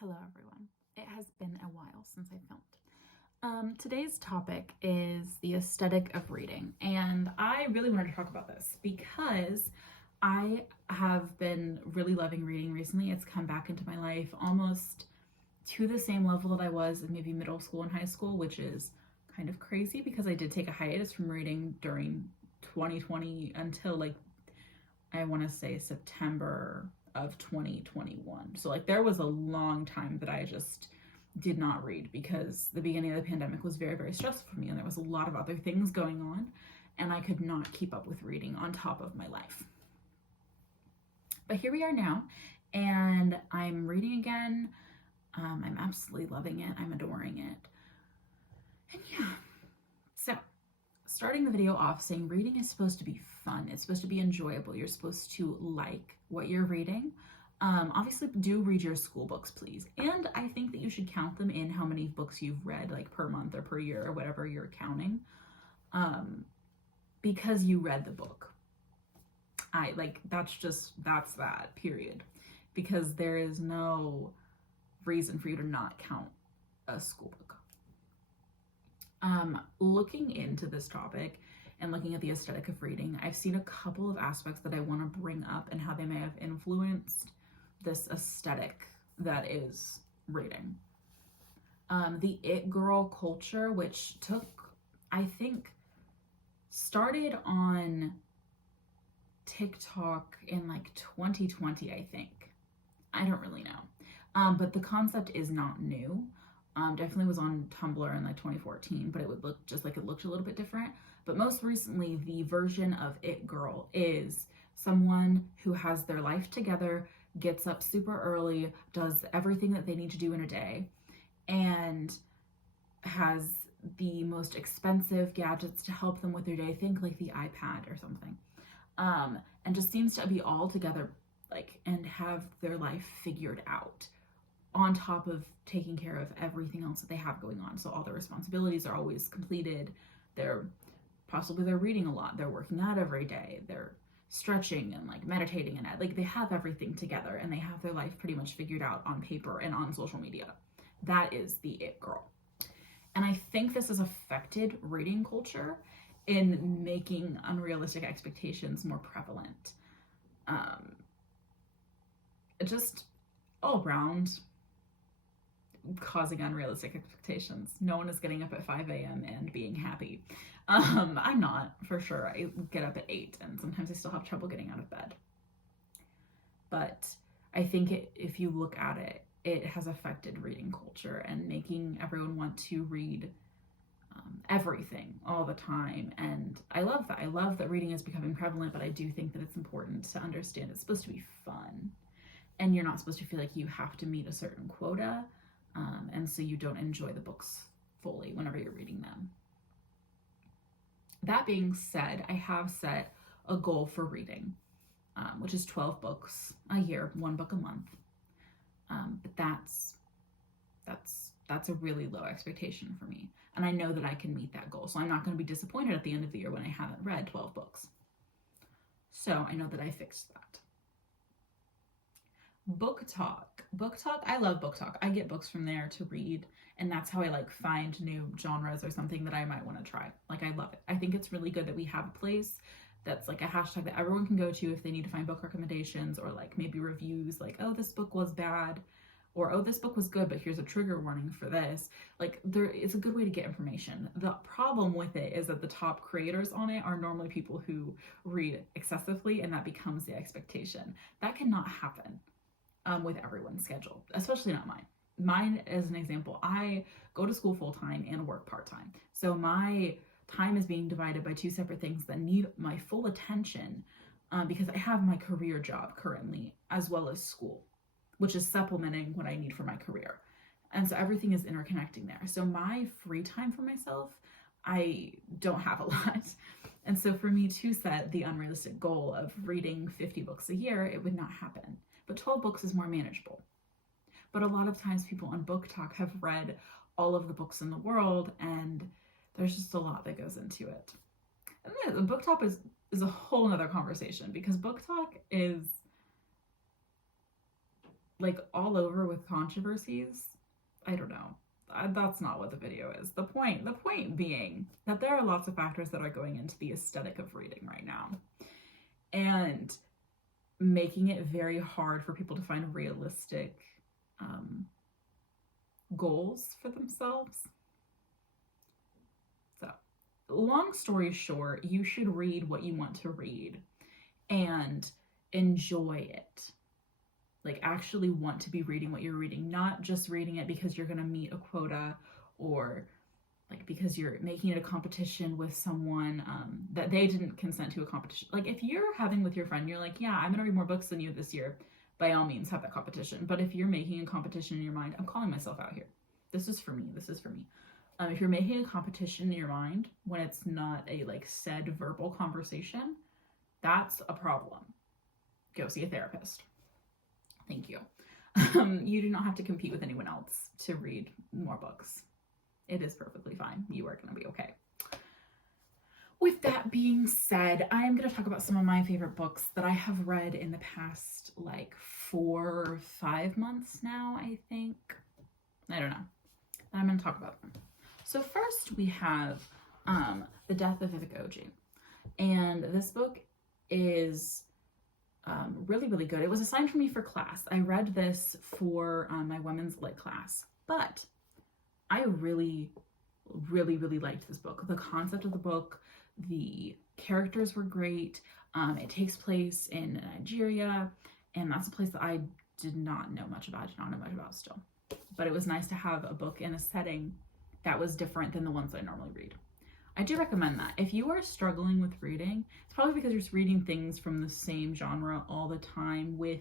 Hello everyone. It has been a while since I filmed. Today's topic is the aesthetic of reading, and I really wanted to talk about this because I have been really loving reading recently. It's come back into my life almost to the same level that I was in maybe middle school and high school, which is kind of crazy because I did take a hiatus from reading during 2020 until I want to say September of 2021. So there was a long time that I just did not read because the beginning of the pandemic was very, very stressful for me, and there was a lot of other things going on, and I could not keep up with reading on top of my life. But here we are now, and I'm reading again. I'm absolutely loving it. I'm adoring it. And yeah, so starting the video off saying reading is supposed to be fun. It's supposed to be enjoyable. You're supposed to like what you're reading. Obviously, do read your school books, please. And I think that you should count them in how many books you've read, like per month or per year or whatever you're counting, because you read the book. That's that, period. Because there is no reason for you to not count a school book. Looking into this topic and looking at the aesthetic of reading, I've seen a couple of aspects that I want to bring up and how they may have influenced this aesthetic that is reading. The it girl culture, which started on TikTok in 2020, I think. I don't really know. But the concept is not new. Definitely was on Tumblr in 2014, but it would look just like it looked a little bit different. But most recently, the version of it girl is someone who has their life together, gets up super early, does everything that they need to do in a day, and has the most expensive gadgets to help them with their day. Think like the iPad or something. And just seems to be all together, and have their life figured out, on top of taking care of everything else that they have going on. So all their responsibilities are always completed. They're reading a lot. They're working out every day. They're stretching and meditating, and they have everything together, and they have their life pretty much figured out on paper and on social media. That is the it girl. And I think this has affected reading culture in making unrealistic expectations more prevalent. Just all around causing unrealistic expectations. No one is getting up at 5 a.m. and being happy. I'm not, for sure. I get up at 8, and sometimes I still have trouble getting out of bed. But I think if you look at it, it has affected reading culture and making everyone want to read everything all the time. And I love that. I love that reading is becoming prevalent, but I do think that it's important to understand it's supposed to be fun. And you're not supposed to feel like you have to meet a certain quota. And so you don't enjoy the books fully whenever you're reading them. That being said, I have set a goal for reading, which is 12 books a year, 1 book a month. But that's a really low expectation for me. And I know that I can meet that goal. So I'm not going to be disappointed at the end of the year when I haven't read 12 books. So I know that I fixed that. Book talk. I love book talk. I get books from there to read, and that's how I find new genres or something that I might want to try. I love it. I think it's really good that we have a place that's a hashtag that everyone can go to if they need to find book recommendations, or maybe reviews, oh, this book was bad, or oh, this book was good, but here's a trigger warning for this. It's a good way to get information. The problem with it is that the top creators on it are normally people who read excessively, and that becomes the expectation. That cannot happen with everyone's schedule, especially not mine. Mine, as an example, I go to school full-time and work part-time. So my time is being divided by 2 separate things that need my full attention, because I have my career job currently, as well as school, which is supplementing what I need for my career. And so everything is interconnecting there. So my free time for myself, I don't have a lot. And so for me to set the unrealistic goal of reading 50 books a year, it would not happen. But 12 books is more manageable. But a lot of times people on Book Talk have read all of the books in the world, and there's just a lot that goes into it. And then the Book Talk is a whole nother conversation, because Book Talk is like all over with controversies. I don't know. That's not what the video is. The point being that there are lots of factors that are going into the aesthetic of reading right now, and making it very hard for people to find realistic goals for themselves. So, long story short, you should read what you want to read and enjoy it. Like, actually want to be reading what you're reading, not just reading it because you're going to meet a quota, or like because you're making it a competition with someone that they didn't consent to a competition. Like, if you're having with your friend, you're like, yeah, I'm going to read more books than you this year, by all means have that competition. But if you're making a competition in your mind, I'm calling myself out here. This is for me. If you're making a competition in your mind when it's not a like said verbal conversation, that's a problem. Go see a therapist. Thank you. You do not have to compete with anyone else to read more books. It is perfectly fine. You are going to be okay. With that being said, I'm going to talk about some of my favorite books that I have read in the past like 4 or 5 months now, I think. I don't know. I'm going to talk about them. So first we have The Death of Vivek. And this book is really, really good. It was assigned for me for class. I read this for my women's lit class, but I really, really, really liked this book. The concept of the book, the characters were great. It takes place in Nigeria, and that's a place that I did not know much about. Still. But it was nice to have a book in a setting that was different than the ones I normally read. I do recommend that. If you are struggling with reading, it's probably because you're just reading things from the same genre all the time with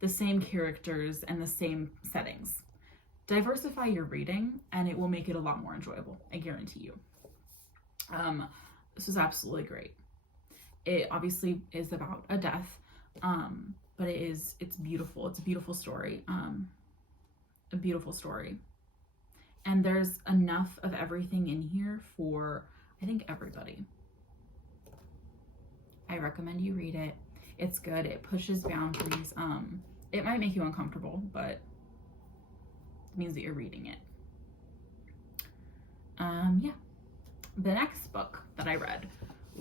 the same characters and the same settings. Diversify your reading and it will make it a lot more enjoyable. I guarantee you. This was absolutely great. It obviously is about a death, but it's beautiful. It's a beautiful story. A beautiful story. And there's enough of everything in here for, I think, everybody. I recommend you read it. It's good. It pushes boundaries. It might make you uncomfortable, but it means that you're reading it. Yeah. The next book that I read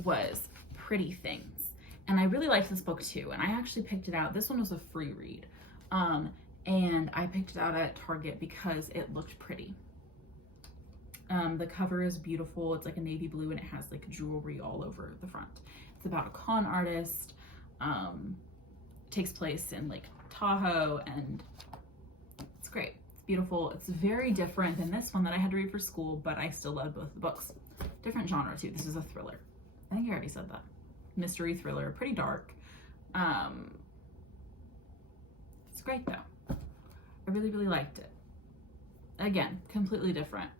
was Pretty Things. And I really liked this book too. And I actually picked it out. This one was a free read. And I picked it out at Target because it looked pretty. The cover is beautiful. It's like a navy blue and it has like jewelry all over the front. It's about a con artist. Takes place in like Tahoe, and it's great. It's beautiful. It's very different than this one that I had to read for school, but I still loved both the books. Different genre too. This is a thriller. I think I already said that. Mystery thriller, pretty dark. It's great though. I really, really liked it. Again, completely different.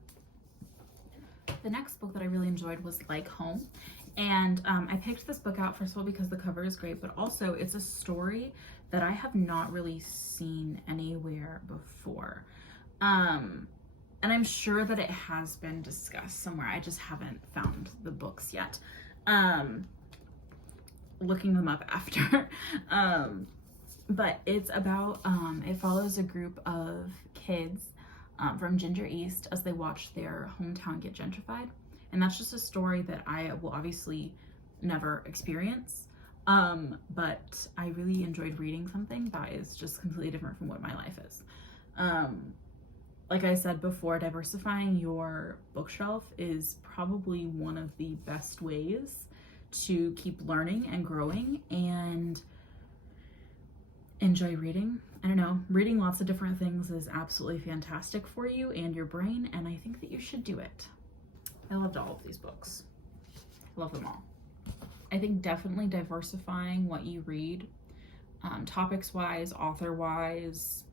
The next book that I really enjoyed was Like Home. And I picked this book out first of all because the cover is great, but also it's a story that I have not really seen anywhere before. And I'm sure that it has been discussed somewhere. I just haven't found the books yet. Looking them up after. But it's about, it follows a group of kids from Ginger East as they watch their hometown get gentrified. And that's just a story that I will obviously never experience. But I really enjoyed reading something that is just completely different from what my life is. Like I said before, diversifying your bookshelf is probably one of the best ways to keep learning and growing and enjoy reading. I don't know, reading lots of different things is absolutely fantastic for you and your brain, and I think that you should do it. I loved all of these books. Love them all. I think definitely diversifying what you read, topics-wise, author-wise,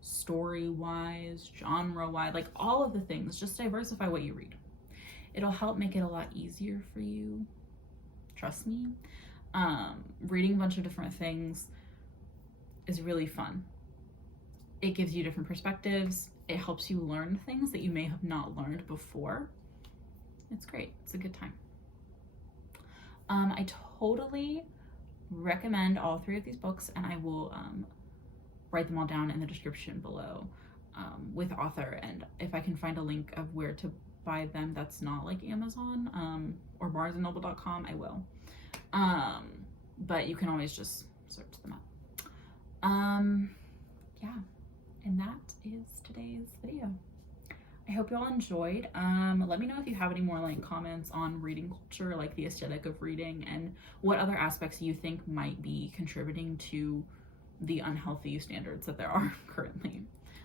story-wise, genre-wise, like all of the things, just diversify what you read. It'll help make it a lot easier for you. Trust me. Reading a bunch of different things is really fun. It gives you different perspectives. It helps you learn things that you may have not learned before. It's great. It's a good time. I totally recommend all 3 of these books, and I will write them all down in the description below with author, and if I can find a link of where to buy them that's not like Amazon or barnesandnoble.com, I will. But you can always just search them up. Yeah, and that is today's video. I hope you all enjoyed. Let me know if you have any more like comments on reading culture, like the aesthetic of reading, and what other aspects you think might be contributing to the unhealthy standards that there are currently.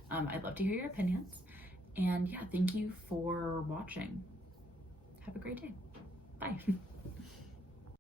I'd love to hear your opinions. And yeah, thank you for watching. Have a great day. Bye.